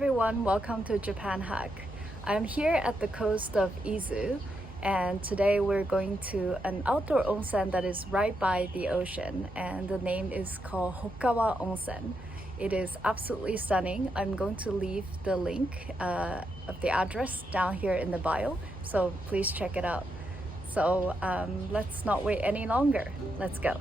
everyone, welcome to Japan Hack. I'm here at the coast of Izu, and today we're going to an outdoor onsen that is right by the ocean, and the name is called Hokkawa Onsen. It is absolutely stunning. I'm going to leave the link of the address down here in the bio, so please check it out. So let's not wait any longer. Let's go.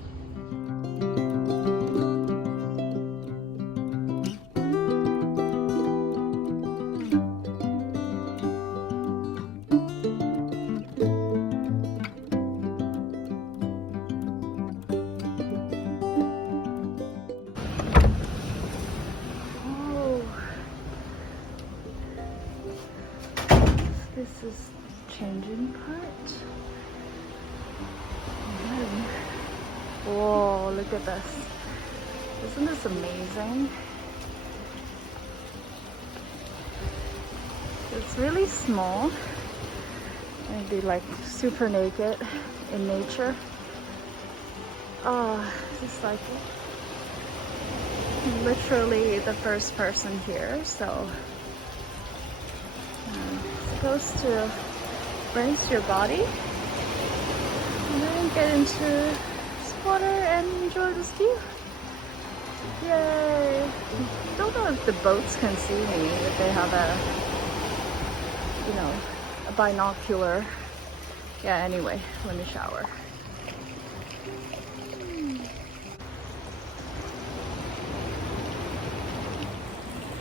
This is changing part. Whoa, look at this. Isn't this amazing? It's really small. And be like super naked in nature. Oh, just like literally the first person here, so supposed to rinse your body and then get into this water and enjoy this view. Yay! Don't know if the boats can see me, if they have a binocular. Yeah, anyway, let me shower.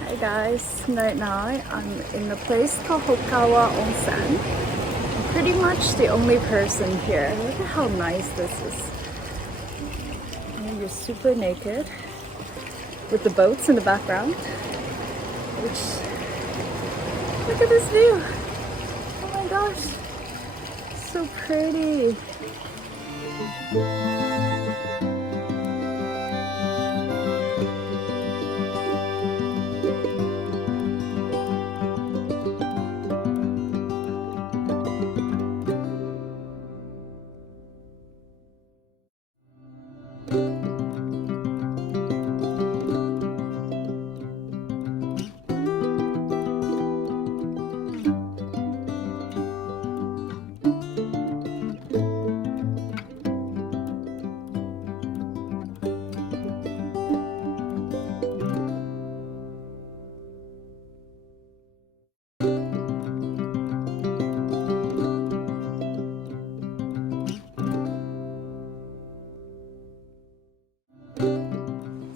Hi guys, right now I'm in a place called Hokkawa Onsen. I'm pretty much the only person here. Look at how nice this is. And you're super naked with the boats in the background. Look at this view. Oh my gosh, so pretty.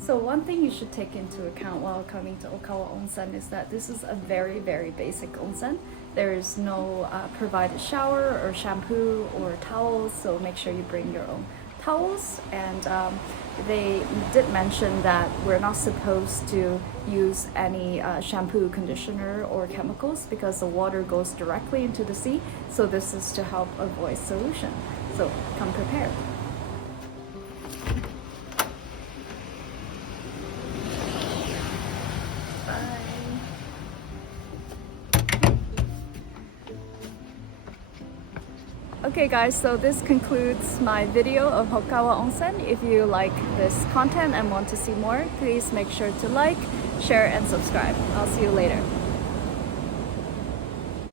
So one thing you should take into account while coming to Hokkawa Onsen is that this is a very, very basic onsen. There is no provided shower or shampoo or towels, so make sure you bring your own towels. And they did mention that we're not supposed to use any shampoo, conditioner, or chemicals because the water goes directly into the sea. So this is to help avoid pollution. So come prepared. Okay guys, so this concludes my video of Hokkawa Onsen. If you like this content and want to see more, please make sure to like, share, and subscribe. I'll see you later.